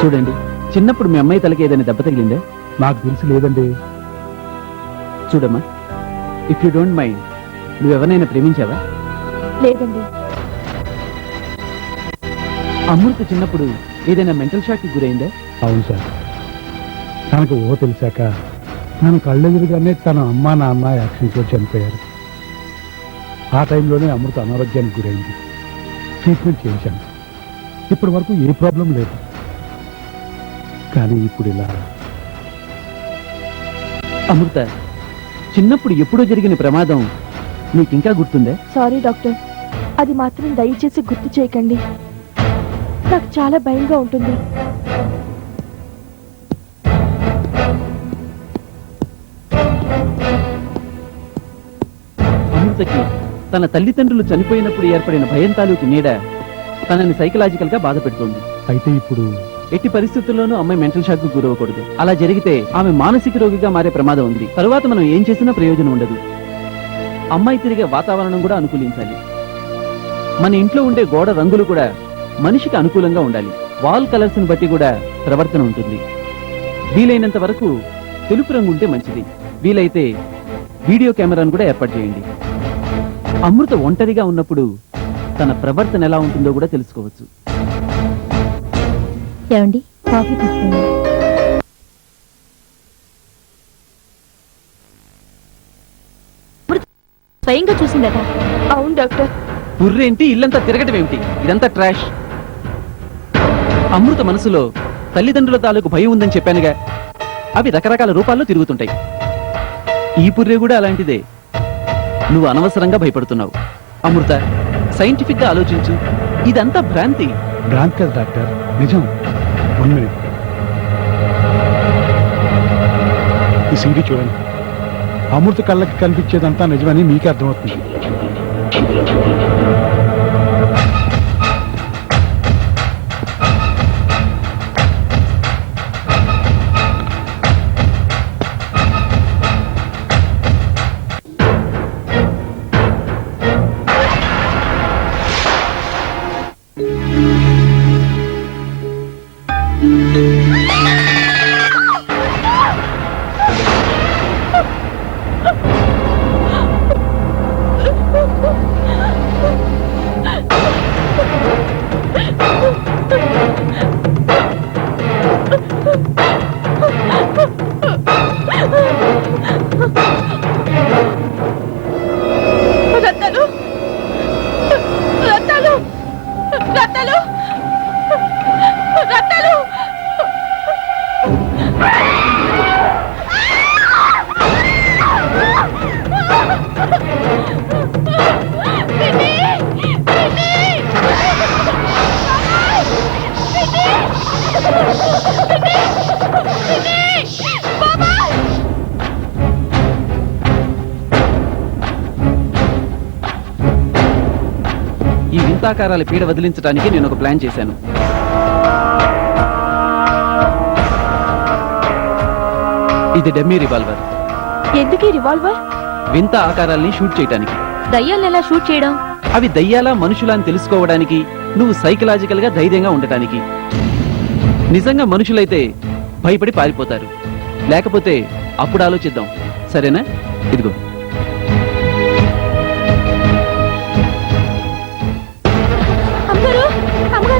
చూడండి, చిన్నప్పుడు మీ అమ్మాయి తలకి ఏదైనా దెబ్బ తగిలిందే? నాకు తెలిసి లేదండి. చూడమ్మా, ఇఫ్ యూ డోంట్ మైండ్, నువ్వెవరైనా ప్రేమించావా? లేదండి. అమృత చిన్నప్పుడు ఏదైనా మెంటల్ షాక్ కి గురైందా? అవును సార్. తనకు ఊహ తెలిసాక తన కళ్ళెదురుగానే తన అమ్మ నాన్న యాక్సిడెంట్లో చనిపోయారు. ఆ టైంలోనే అమృత అనారోగ్యానికి గురైంది. ట్రీట్మెంట్ చేయించాను. ఇప్పటి వరకు ఏ ప్రాబ్లం లేదు. కానీ ఇప్పుడు ఇలా. అమృత, చిన్నప్పుడు ఎప్పుడో జరిగిన ప్రమాదం నీకింకా గుర్తుందే? సారీ డాక్టర్, అది మాత్రం దయచేసి గుర్తు చేయకండి. నాకు చాలా భయంగా ఉంటుంది. అమృతకి తన తల్లిదండ్రులు చనిపోయినప్పుడు ఏర్పడిన భయం తాలూకు నీడ తనని సైకలాజికల్ గా బాధ పెడుతుంది. అయితే ఇప్పుడు ఎట్టి పరిస్థితుల్లోనూ అమ్మాయి మెంటల్ షాక్ కు గురవకూడదు. అలా జరిగితే ఆమె మానసిక రోగిగా మారే ప్రమాదం ఉంది. తరువాత మనం ఏం చేసినా ప్రయోజనం ఉండదు. అమ్మాయి తిరిగే వాతావరణం కూడా అనుకూలించాలి. మన ఇంట్లో ఉండే గోడ రంగులు కూడా మనిషికి అనుకూలంగా ఉండాలి. వాల్ కలర్స్ ని బట్టి కూడా ప్రవర్తన ఉంటుంది. వీలైనంత వరకు తెలుపు రంగు ఉంటే మంచిది. వీలైతే వీడియో కెమెరాను కూడా ఏర్పాటు చేయండి. అమృత ఒంటరిగా ఉన్నప్పుడు తన ప్రవర్తన ఎలా ఉంటుందో కూడా తెలుసుకోవచ్చు. ఏమండి, కాఫీ తీసుకుందాం. స్వయంగా చూసిందట. అవును డాక్టర్. పుర్రేంటి, ఇల్లంతా తిరగటం ఏమిటి? ఇదంతా ట్రాష్. అమృత మనసులో తల్లిదండ్రుల తాలూకు భయం ఉందని చెప్పానుగా. అవి రకరకాల రూపాల్లో తిరుగుతుంటాయి. ఈ పుర్రే కూడా అలాంటిదే. నువ్వు అనవసరంగా భయపడుతున్నావు. అమృత, సైంటిఫిక్ గా ఆలోచించు. ఇదంతా భ్రాంతి. భ్రాంతి కదా డాక్టర్, నిజం. 1 minute. ఈ సీడీ చూడండి. అమృత కళ్ళకి కనిపించేదంతా నిజమని మీకే అర్థమవుతుంది. రత్తాలు, రత్తాలు, రత్తాలు, రత్తాలు. ఈ వింతాకారాల పీడ వదిలించడానికి నేను ఒక ప్లాన్ చేశాను. ఇది డమ్మీ రివాల్వర్. ఎందుకు ఈ రివాల్వర్? వింత ఆకారాల్ని షూట్ చేయడానికి. దయ్యాలను ఎలా షూట్ చేయడం? అవి దయ్యాలా మనుషులా అని తెలుసుకోవడానికి, నువ్వు సైకలాజికల్ గా ధైర్యంగా ఉండటానికి. నిజంగా మనుషులైతే భయపడి పారిపోతారు. లేకపోతే అప్పుడు ఆలోచిద్దాం, సరేనా? ఇదిగో.